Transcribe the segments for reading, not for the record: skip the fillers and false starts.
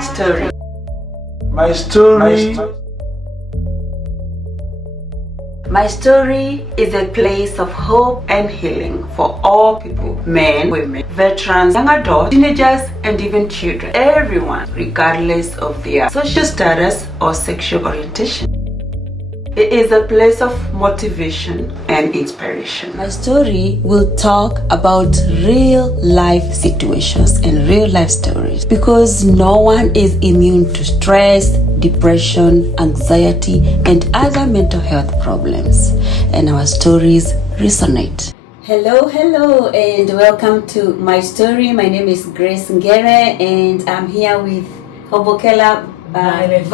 story. My story. My story is a place of hope and healing for all people, men, women, veterans, young adults, teenagers, and even children. Everyone, regardless of their social status or sexual orientation. It is a place of motivation and inspiration. My story will talk about real life situations and real life stories because no one is immune to stress, depression, anxiety, and other mental health problems. And our stories resonate. Hello, and welcome to my story. My name is Grace Ngere, and I'm here with Obokela, Violet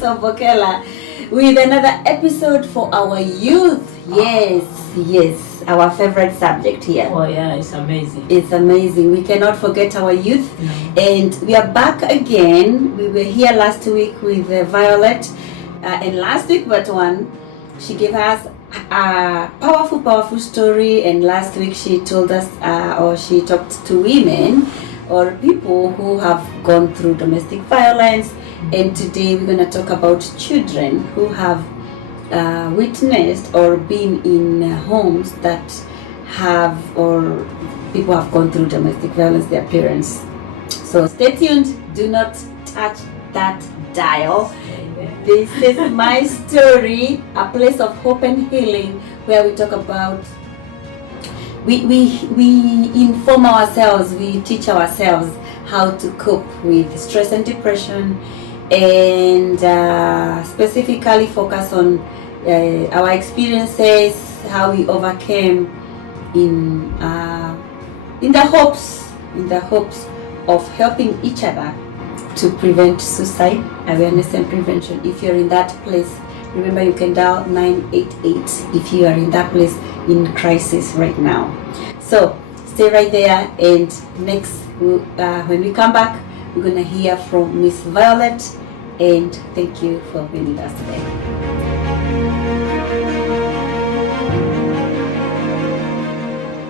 Obokela, with another episode for our youth. Yes, our favorite subject here. Oh yeah, it's amazing. It's amazing. We cannot forget our youth. And we are back again. We were here last week with Violet, and last week but one, she gave us a powerful story, and last week she told us or she talked to women or people who have gone through domestic violence. And today we're going to talk about children who have witnessed or been in homes that have, or people have gone through domestic violence, their parents. So stay tuned, do not touch that dial. This is my story, a place of hope and healing, where we talk about, we inform ourselves, we teach ourselves how to cope with stress and depression, and specifically focus on our experiences, how we overcame in the hopes of helping each other to prevent suicide, awareness and prevention. If you're in that place, remember you can dial 988 if you are in that place in crisis right now. So stay right there, and next when we come back, we're going to hear from Miss Violet, and thank you for being with us today.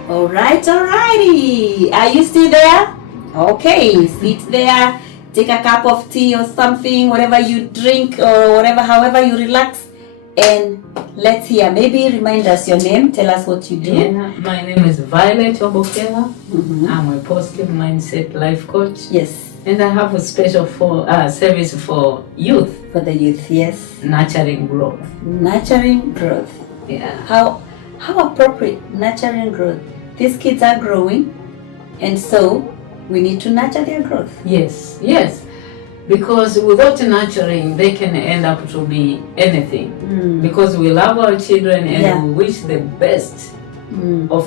Alrighty. Are you still there? Okay, sit there, take a cup of tea or something, whatever you drink or whatever, however you relax, and let's hear. Maybe remind us your name, tell us what you do. Yeah, my name is Violet Obokela. I'm a positive mindset life coach. Yes. And I have a special service for youth. For the youth, yes. Nurturing growth. Nurturing growth. Yeah. How appropriate, nurturing growth. These kids are growing, and so we need to nurture their growth. Yes. Because without nurturing, they can end up to be anything. Because we love our children and we wish the best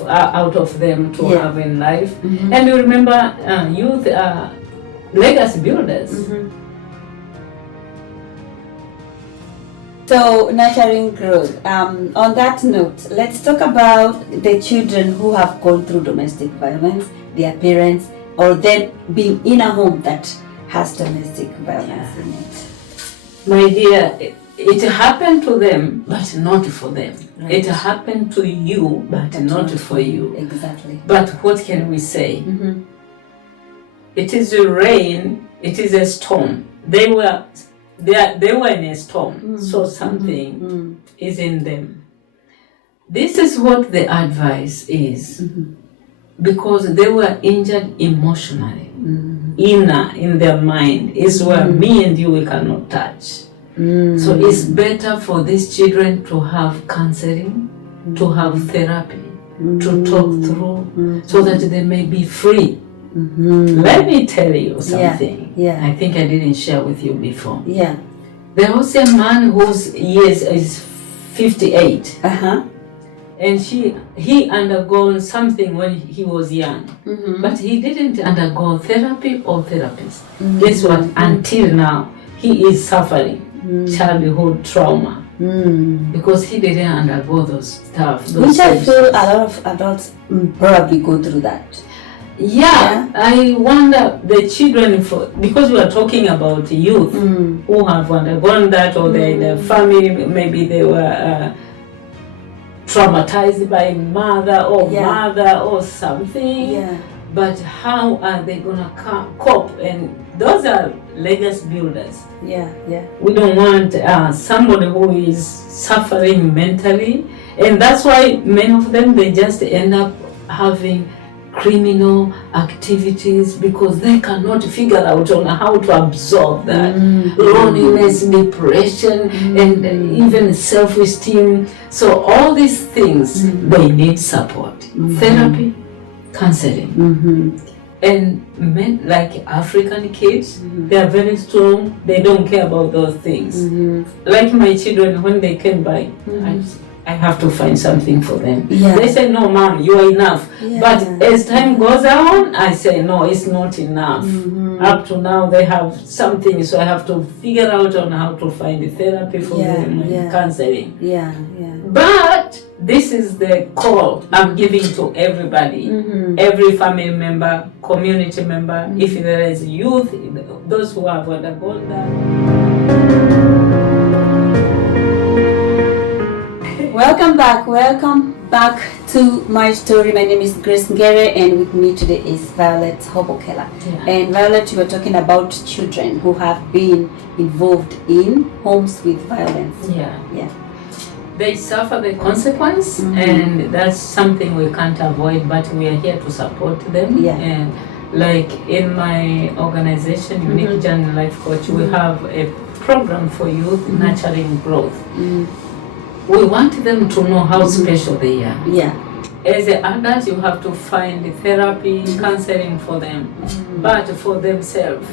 out of them to have in life. And you remember, youth are legacy builders. So nurturing growth. On that note, let's talk about the children who have gone through domestic violence, their parents, or them being in a home that has domestic violence in it. My dear, it happened to them, but not for them. Right. It happened to you, but not for you. Exactly. But what can we say? It is a rain, it is a storm. They were in a storm, so something is in them. This is what the advice is, because they were injured emotionally. In their mind is where me and you, we cannot touch. So it's better for these children to have counseling, to have therapy, to talk through, so that they may be free. Let me tell you something. I think I didn't share with you before. There was a man whose years is 58. And he undergone something when he was young, but he didn't undergo therapy or therapist. Guess what? Until now, he is suffering childhood trauma because he didn't undergo those stuff. Which I feel a lot of adults probably go through that. Yeah, I wonder the children, because we are talking about youth who have undergone that, or their family, maybe they were traumatized by mother or something. But how are they gonna cope and those are legacy builders. Yeah. We don't want somebody who is suffering mentally, and that's why many of them, they just end up having criminal activities because they cannot figure out on how to absorb that loneliness, depression, and even self-esteem. So all these things, they need support, therapy, counseling. And men, like African kids, they are very strong. They don't care about those things. Like my children, when they came by, I have to find something for them. They say, no, mom, you are enough. But as time goes on, I say, no, it's not enough. Up to now, they have something, so I have to figure out on how to find the therapy for them and counseling. But this is the call I'm giving to everybody, every family member, community member, if there is youth, those who have undergone that. Welcome back to my story. My name is Grace Ngere, and with me today is Violet Hobokela. And Violet, you were talking about children who have been involved in homes with violence. They suffer the consequence, and that's something we can't avoid, but we are here to support them. And like in my organization, Unique Journey Life Coach, we have a program for youth, nurturing growth. We want them to know how special they are. As an adult, you have to find therapy, counseling for them, but for themselves.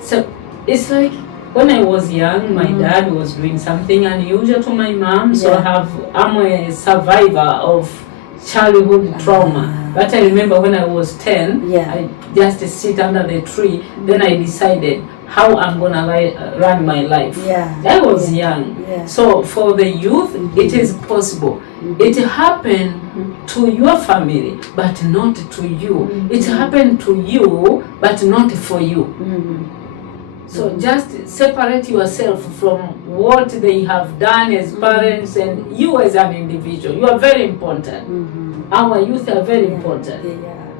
So it's like when I was young, my dad was doing something unusual to my mom, so I'm a survivor of childhood trauma. But I remember when I was 10, I just sit under the tree, then I decided how I'm gonna run my life. I was young. So for the youth, it is possible. It happened to your family, but not to you. It happened to you, but not for you. So just separate yourself from what they have done as parents and you as an individual. You are very important. Our youth are very important.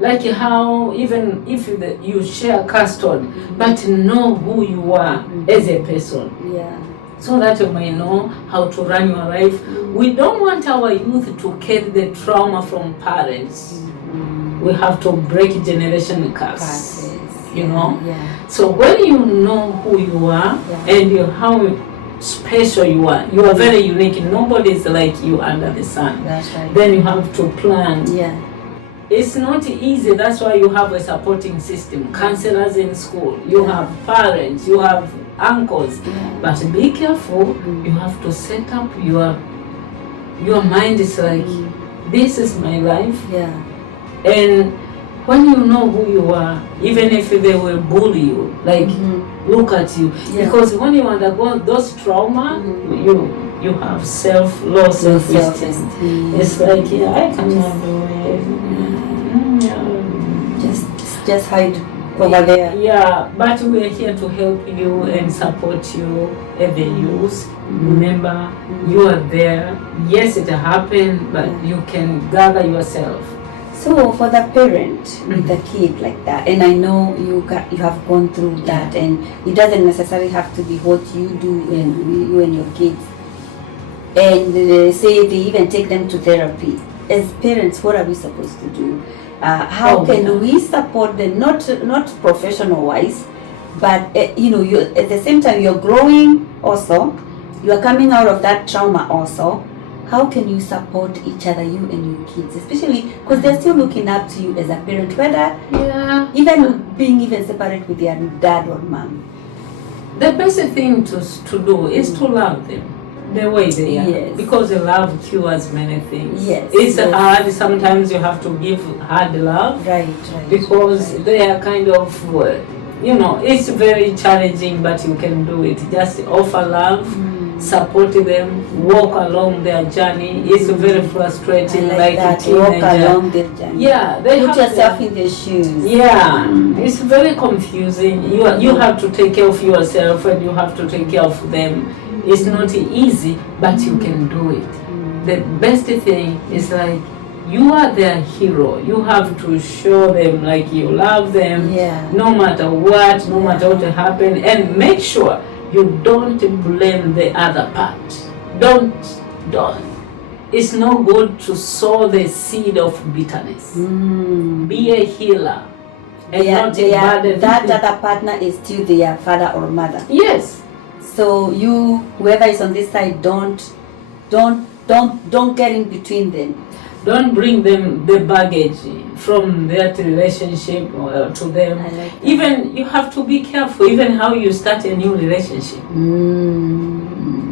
Like how even if you share custody, but know who you are as a person. So that you may know how to run your life. We don't want our youth to carry the trauma from parents. We have to break generational curse. You know? So when you know who you are and how special you are very unique. Nobody is like you under the sun. That's right. Then you have to plan. It's not easy. That's why you have a supporting system, counselors in school, you have parents, you have uncles. But be careful, you have to set up your mind is like, this is my life. And when you know who you are, even if they will bully you, like look at you. Because when you undergo those trauma, you have low self-esteem. It's like, I cannot do it. Just hide over there. But we are here to help you and support you as the youth. Remember, you are there. Yes, it happened, but you can gather yourself. So for the parent with a kid like that, and I know you have gone through that, and it doesn't necessarily have to be what you do and you and your kids. And say they even take them to therapy. As parents, what are we supposed to do? How can we support them? Not professional wise, but you at the same time you're growing also. You are coming out of that trauma also. How can you support each other, you and your kids, especially because they're still looking up to you as a parent, whether even being separate with their dad or mom? The best thing to do is to love them the way they are, because love cures many things. It's hard. Sometimes you have to give hard love, because they are kind of, it's very challenging, but you can do it. Just offer love. Support them, walk along their journey. It's very frustrating, like a teenager. Walk along their journey. They put yourself in their shoes. It's very confusing. You have to take care of yourself and you have to take care of them. It's not easy, but you can do it. The best thing is like you are their hero. You have to show them like you love them, no matter what, no matter what happen, and make sure you don't blame the other part. Don't. It's not good to sow the seed of bitterness. Be a healer. And not that other partner is still their father or mother. Yes. So you, whoever is on this side, don't get in between them. Don't bring them the baggage from that relationship to them. I like that. Even you have to be careful, even how you start a new relationship.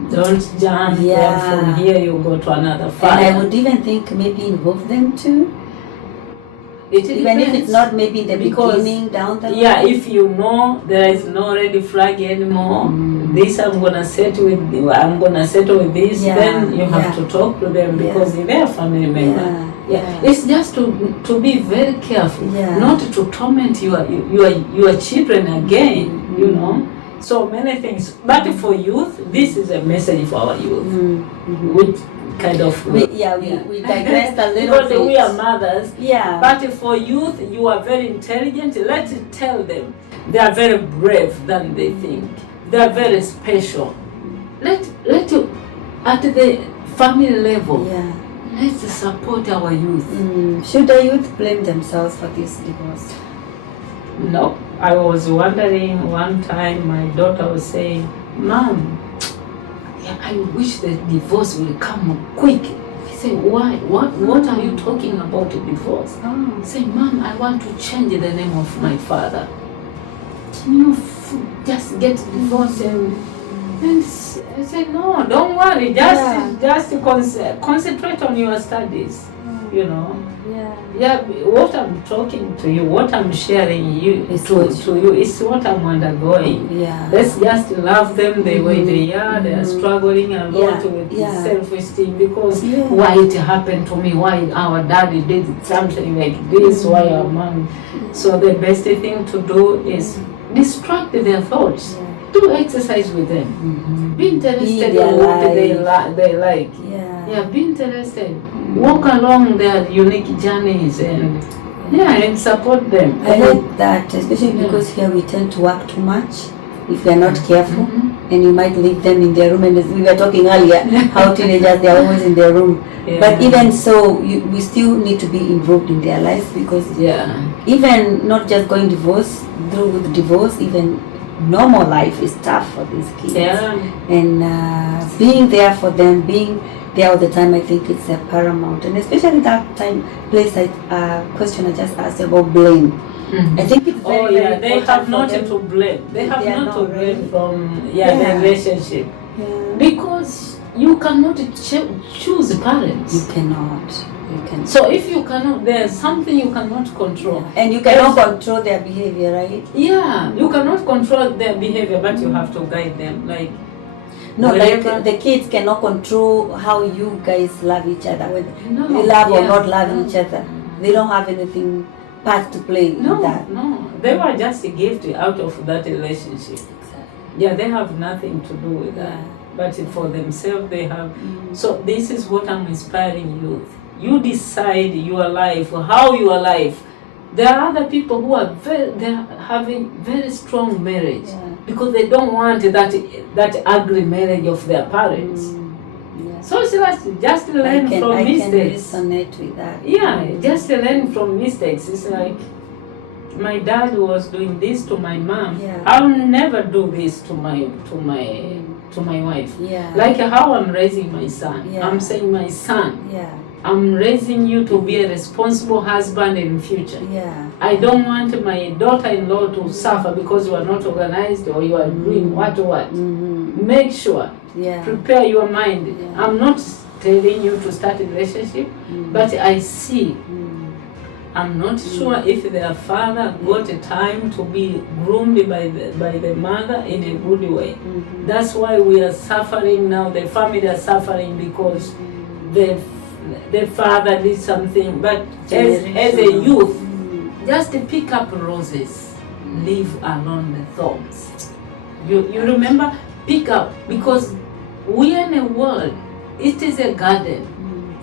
Don't jump from here, you go to another father. And I would even think maybe involve them too. Even if it's not maybe in the beginning, down the line. Yeah, if you know there is no red flag anymore, this I'm gonna settle with this, then you have to talk to them because they're a family member. It's just to be very careful, not to torment your children again, you know. So many things. But for youth, this is a message for our youth. Which kind of we digressed a little because bit. We are mothers. Yeah. But for youth, you are very intelligent. Let's tell them they are very brave than they think. They are very special. Let you at the family level. Let's support our youth. Should the youth blame themselves for this divorce? No. I was wondering one time, my daughter was saying, "Mom, I wish the divorce will come quick." I said, "Why? What are you talking about a divorce?" I said, "Mom, I want to change the name of my father. Can you just get divorced?" And I said, "No, don't worry. Just concentrate on your studies. You know." What I'm talking to you, what I'm sharing to you is what I'm undergoing. Let's just love them the way they are. They are struggling a lot with self-esteem because why it happened to me, why our daddy did something like this, why our mom. So the best thing to do is distract their thoughts. Do exercise with them. Be interested in what they like. Be interested. Walk along their unique journeys and support them. I like that, especially because here we tend to work too much if we are not careful, and you might leave them in their room. And as we were talking earlier, how teenagers, they are always in their room. But even so, we still need to be involved in their lives because even not just going through the divorce, even normal life is tough for these kids. And being there for them, being there all the time, I think it's a paramount. And especially that place question I just asked about blame. I think it's very, very they have not to blame. They have not to blame from the relationship. Because you cannot choose parents. You cannot. So if you cannot, there's something you cannot control. And you cannot control their behavior, right? You cannot control their behavior, but you have to guide them. Like the kids cannot control how you guys love each other, whether they love or not love each other. They don't have anything part to play in that. No, they were just a gift out of that relationship. They have nothing to do with that. But for themselves, they have. So this is what I'm inspiring youth. You decide your life, how your life. There are other people who are having very strong marriage because they don't want that ugly marriage of their parents. So it's just learn from mistakes. I can resonate with that. Just learn from mistakes. It's like my dad was doing this to my mom. I'll never do this to my wife. Like how I'm raising my son. I'm saying, my son, I'm raising you to be a responsible husband in the future. I don't want my daughter-in-law to suffer because you are not organized or you are doing what. Make sure, prepare your mind. I'm not telling you to start a relationship, but I see. I'm not sure if their father got a time to be groomed by the mother in a good way. That's why we are suffering now. The family are suffering because the father did something. But as a youth, just pick up roses, leave alone the thorns. You remember? Pick up, because we are in a world. It is a garden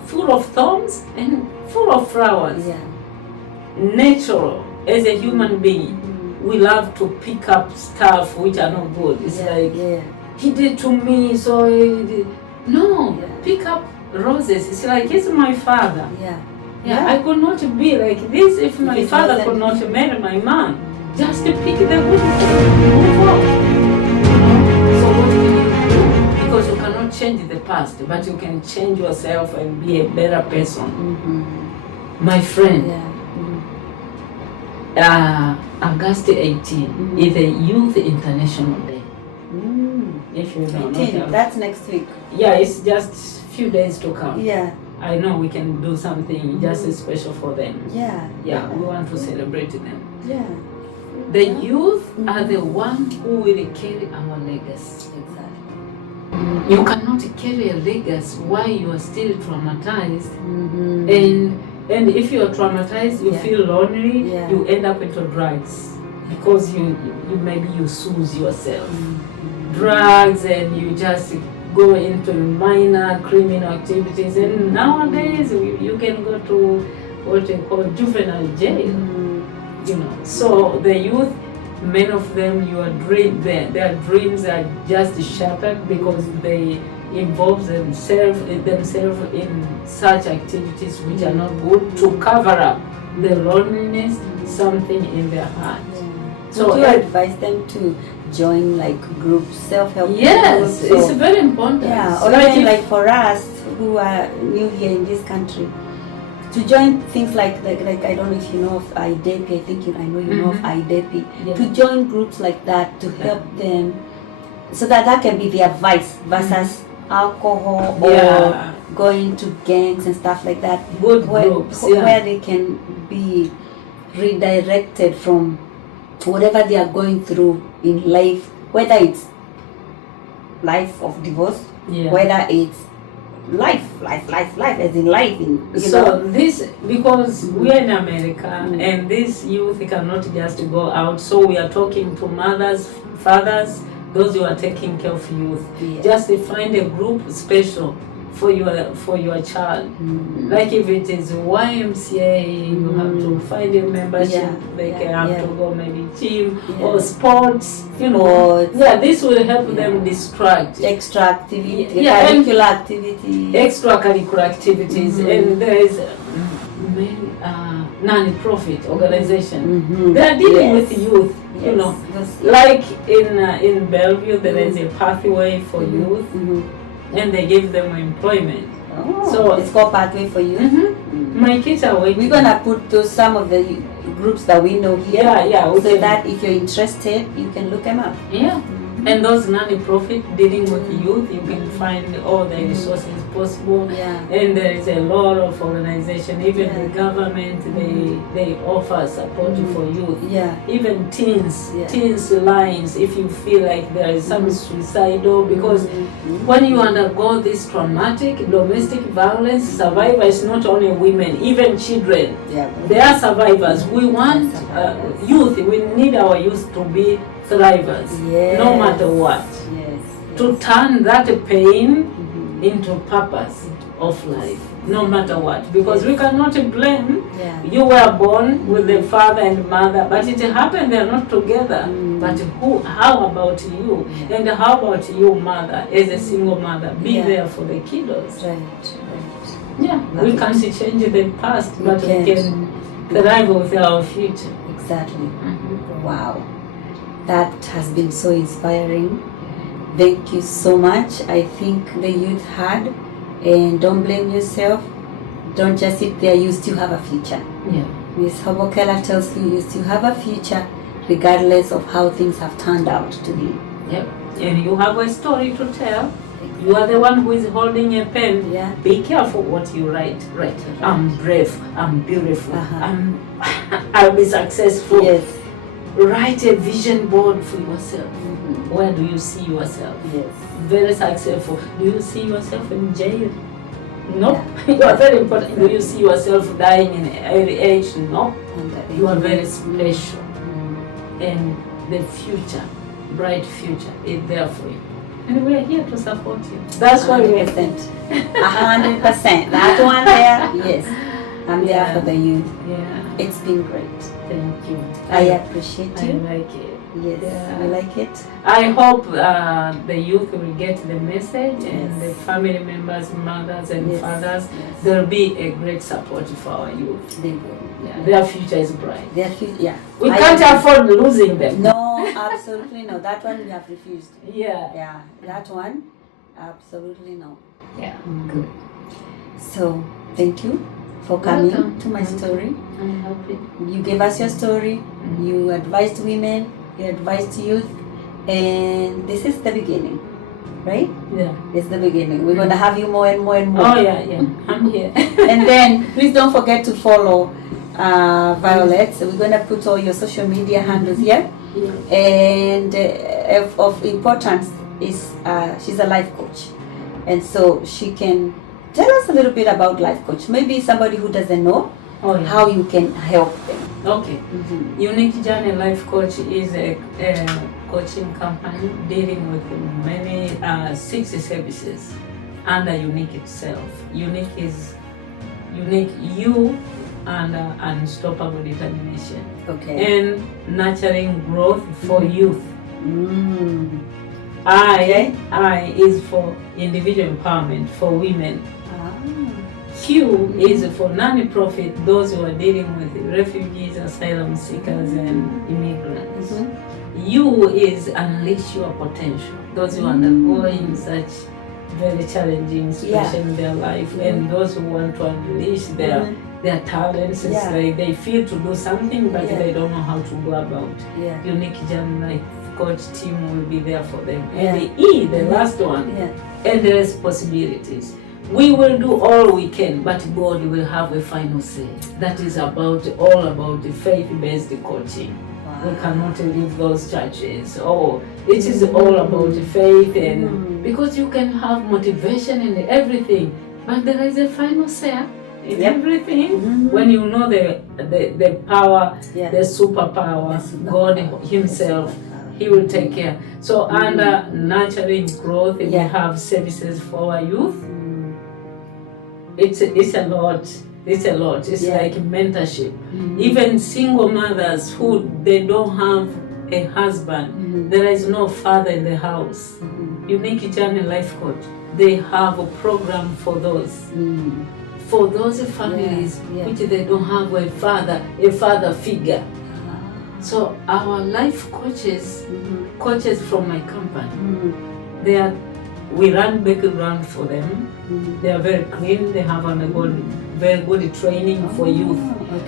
full of thorns and full of flowers. Yeah. Natural. As a human being, we love to pick up stuff which are not good. It's like, he did to me, so he did. No, pick up roses. It's like, he's my father. Yeah, I could not be like this if my father could not marry my mom. Just to pick the good thing, move on. So what can you do? Because you cannot change the past, but you can change yourself and be a better person. My friend, August 18 is a Youth International Day. If you don't know. That's next week. Yeah, it's just a few days to come. Yeah. I know we can do something just special for them. Yeah. Yeah, we want to celebrate them. Yeah. The youth are the ones who will carry our legacy. Exactly. You cannot carry a legacy while you are still traumatized. And if you are traumatized, you feel lonely, you end up into drugs. Because you maybe you soothe yourself. Drugs, and you just go into minor criminal activities. And nowadays you can go to what they call juvenile jail. You know, so the youth, many of them, their dreams are just shattered because they involve themselves in such activities which are not good to cover up the loneliness, something in their heart. So do you advise them to join like groups, self-help groups? Yes, it's very important. Yeah, or even like for us who are new here in this country, to join things like I don't know if you know of IDEPI. I think I know you know of IDEPI. Yeah. To join groups like that to help them, so that can be their vice versus alcohol or going to gangs and stuff like that. Good groups, where they can be redirected from whatever they are going through in life, whether it's life of divorce, whether it's life, as in life. This, because we are in America and this youth cannot just go out, so we are talking to mothers, fathers, those who are taking care of youth. Just to find a group special for your child. Like if it is YMCA, you have to find a membership. They can have to go maybe gym or sports. This will help them distract. Extracurricular activities. And there is non-profit organization. They are dealing with youth. Like in Bellevue, there is a pathway for youth. And they give them employment. So it's called Pathway for Youth. My kids are waiting. We're gonna put some of the groups that we know here. So that if you're interested, you can look them up. And those non-profit dealing with youth, you can find all the resources possible. And there is a lot of organization, even the government, they offer support for youth. Even teens lines, if you feel like there is some suicidal, because when you undergo this traumatic domestic violence, survivors, not only women, even children, they are survivors. We want youth, we need our youth to be thrivers, no matter what. To turn that pain into purpose of life, no matter what. Because we cannot blame. You were born with the father and mother, but it happened they are not together. But how about you? And how about you, mother, as a single mother? Be there for the kiddos. We can't change the past, but we can thrive with our future. Exactly. Wow. That has been so inspiring. Thank you so much. I think the youth had, and don't blame yourself. Don't just sit there. You still have a future. Ms. Hobokela tells you still have a future, regardless of how things have turned out to be. And you have a story to tell. You are the one who is holding a pen. Be careful what you write. I'm brave. I'm beautiful. I'll be successful. Write a vision board for yourself. Where do you see yourself? Very successful. Do you see yourself in jail? No. You are very important. Do you see yourself dying in early age? No. You are very special. And the future, bright future, is there for you. And we are here to support you. That's why we are 100%. 100%. That one there, yes. I'm there for the youth. Yeah. It's been great. Thank you. I appreciate I you. like it. Yes, Yeah. you like it? I hope the youth will get the message, and Yes. the family members, mothers and Yes, fathers, yes. there will be a great support for our youth. They will. Yeah, their future is bright. Their future, yeah. We I can't agree. afford losing them. No, absolutely no. That one we have refused. Yeah. Yeah, that one, absolutely no. Yeah. Good. So, thank you for coming Welcome. to my story. I'm happy. You gave us your story. You advised women. You advised youth. And this is the beginning, right? Yeah. It's the beginning. We're going to have you more and more and more. Oh yeah. I'm here. And then please don't forget to follow Violet. So we're going to put all your social media handles here. Yeah. And of importance is she's a life coach. And so she can tell us a little bit about life coach. Maybe somebody who doesn't know how you can help them. Okay. Unique Journey Life Coach is a coaching company dealing with many 6 services under Unique itself. Unique is unique you and unstoppable determination. Okay. And nurturing growth for youth. Okay. I is for individual empowerment for women. Ah. Q is for non-profit, those who are dealing with refugees, asylum seekers, and immigrants. U is unleash your potential, those who are undergoing such very challenging situation in their life, and those who want to unleash their talents. It's like they feel to do something, but they don't know how to go about. Unique Journey Life Coach team will be there for them. And the E, the last one, endless possibilities. We will do all we can, but God will have a final say. That is all about the faith-based coaching. Wow. We cannot leave those churches. It is all about faith, and because you can have motivation and everything, but there is a final say in everything. When you know the power, the superpower, God Himself, He will take care. So under nurturing growth, we have services for our youth. It's a lot. It's a lot. It's like mentorship. Even single mothers who they don't have a husband, there is no father in the house. Unique Journey Life Coach, they have a program for those. For those families which they don't have a father figure. So our life coaches, coaches from my company, we run background for them. They are very clean. They have undergone very good training for youth.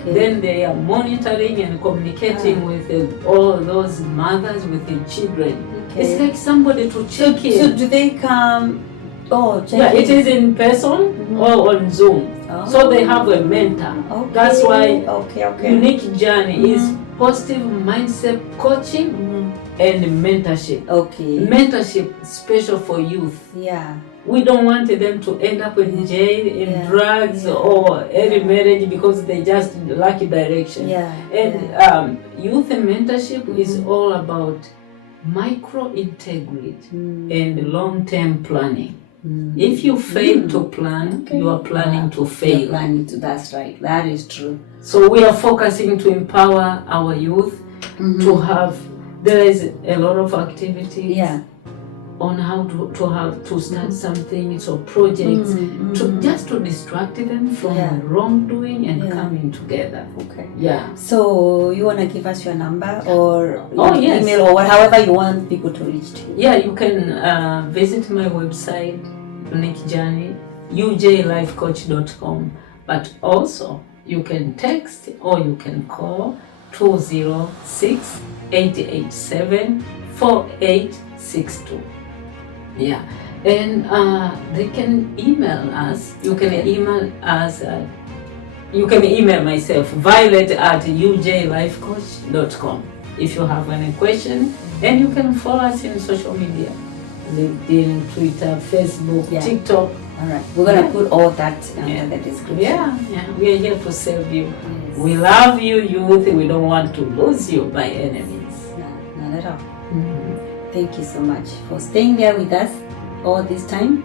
Then they are monitoring and communicating with all those mothers with the children. It's like somebody to check in. So do they come? It is in person or on Zoom. So they have a mentor. That's why Unique Journey is positive mindset coaching and mentorship. Mentorship special for youth. We don't want them to end up in jail, in drugs or early marriage because they just lack direction. And youth mentorship is all about micro integrity and long-term planning. If you fail to plan, you are planning to fail. That's right. That is true. So we are focusing to empower our youth to have. There is a lot of activities on how to start something, so projects to distract them from wrongdoing and coming together. So you want to give us your number or email or however you want people to reach to you? You can visit my website, Unique Journey, ujlifecoach.com, but also you can text or you can call 206-887-4862. And they can email us. You can email us. You can email myself, violet@ujlifecoach.com, if you have any question. And you can follow us in social media, LinkedIn, Twitter, Facebook, TikTok. All right, we're gonna put all that in the description. We are here to serve you. We love you, youth. We don't want to lose you by enemies. No, not at all. Thank you so much for staying there with us all this time.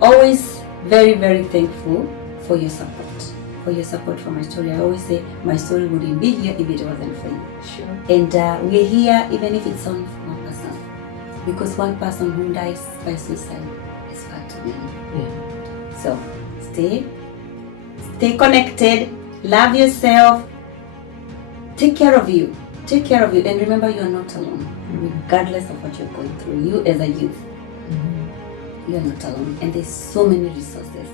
Always very, very thankful for your support. For your support for my story. I always say my story wouldn't be here if it wasn't for you. Sure. And we're here even if it's only for one person. Because one person who dies by suicide is far too many. Yeah. So stay connected, love yourself, take care of you. Take care of you, and remember you are not alone, regardless of what you're going through. You as a youth, you are not alone, and there's so many resources.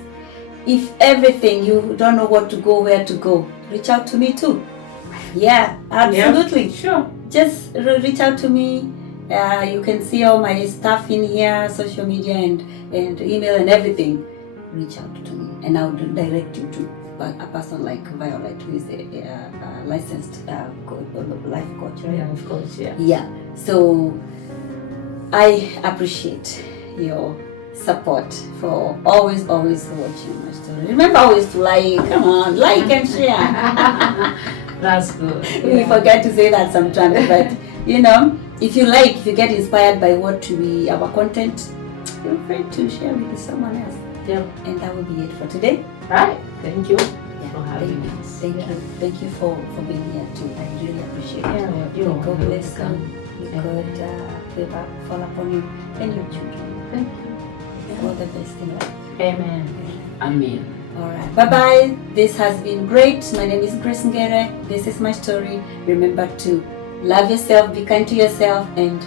If everything, you don't know what to go, where to go, reach out to me too. Yeah, absolutely. Yeah, sure. Just reach out to me. You can see all my stuff in here, social media and email and everything. Reach out to me, and I'll direct you to a person like Violet, who is a licensed life coach, right? Yeah, of course, yeah. Yeah. So I appreciate your support for always watching my story. Remember always to like, come on, like and share. That's good. We forget to say that sometimes, but if you get inspired by our content, feel free to share with someone else. Yeah. And that will be it for today. Right. Thank you for having us. Thank you for being here too. I really appreciate it. Yeah, God bless you. God favor fall upon you and your children. Thank you. All the best in life. Amen. Amen. All right. Bye-bye. This has been great. My name is Grace Ngere. This is my story. Remember to love yourself, be kind to yourself, and